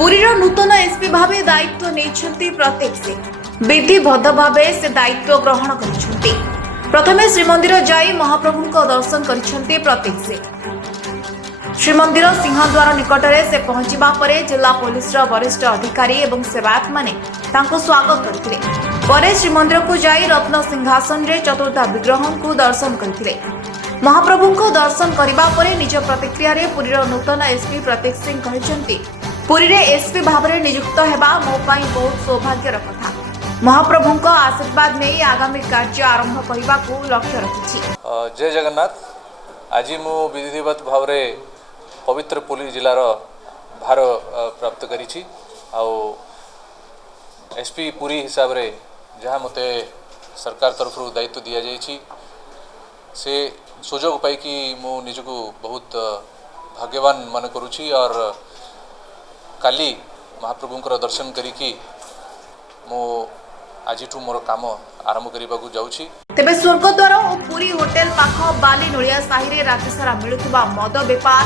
पुरीर नूतन SP भावे दायित्व नहीं प्रत्येक सिंह विधिबद्ध भावे से दायित्व ग्रहण कर प्रथमे श्रीमंदिर जाई महाप्रभु को दर्शन करछन्ते प्रत्येक सिंह श्रीमंदिर सिंहद्वार निकट में से पहुंचवा परे जिला पुलिस वरिष्ठ अधिकारी एवं सेवायत माने तांको स्वागत करथिले। परे श्रीमंदिर को जाई रत्न सिंहासन रे चतुर्था विग्रह को दर्शन करथिले। महाप्रभु को दर्शन करबा परे निज प्रतिक्रिया रे पुरीर नूतन एसपी प्रत्येक सिंह कहछन्ते पुरी रे एसपी भाव में नियुक्त हेबा मो पई बहुत सौभाग्यर कथा। महाप्रभु को आशीर्वाद नहीं आगामी कार्य आरंभ करने को लक्ष्य रखी। जय जगन्नाथ। आज मु विधिवत भाव में पवित्र पुरी जिलार भार प्राप्त करी एसपी पुरी हिसाब रे जहाँ मते सरकार तरफ दायित्व दि जाइए से सुजोग पाई मु निजको बहुत भाग्यवान मन करुछि और काली महाप्रभुंकर दर्शन करिकी मु आज मोर काम आरंभ करने को जाऊँगी। तेबे स्वर्गद्वार और पुरी होटेल पाख बाली नोलिया साही रे राति सारा मिलुथुबा मद बेपार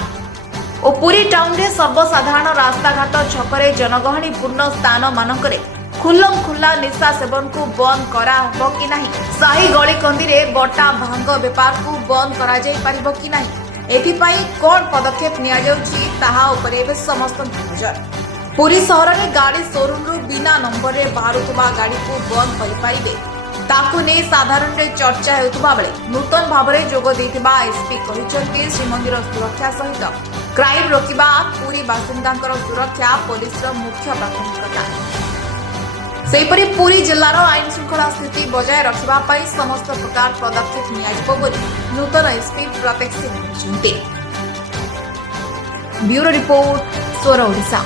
और पुरी टाउन रे सर्वसाधारण रास्ताघाट छकरे जनगहणी पूर्ण स्थान मानकरे खुल्लम खुल्ला निशा सेवन को बंद करा हबो कि नाही, साही गली कंदी रे बटा भांग बेपार को बंद करा जाई परिबो कि नाही, एथिपाई कोन पदक्षेप निया जाउची ताहा उपरे बे समस्त नजर। पुरी सहर में गाड़ी शोरूम रु बिना नंबर रे बाहरुथुबा गाड़ी को बंद करि पाइबे ताकू ने साधारण रे चर्चा हेउथुबा बेले नूतन भाव में जोग देथिबा एसपी कहिसंती श्रीमंदिर सुरक्षा सहित क्राइम रोकिबा पुरी बासिंदांकर सुरक्षा पुलिस रो मुख्य प्राथमिकता। सेहीपरि पुरी जिल्लार आईन श्रृंखला स्थिति बजाय रखिबा पई समस्त प्रकार पदक्षेप नियाजिबो बोली नूतन एसपी प्रत्येक सिंह कहते। ब्यूरो रिपोर्ट स्वर ओडिशा।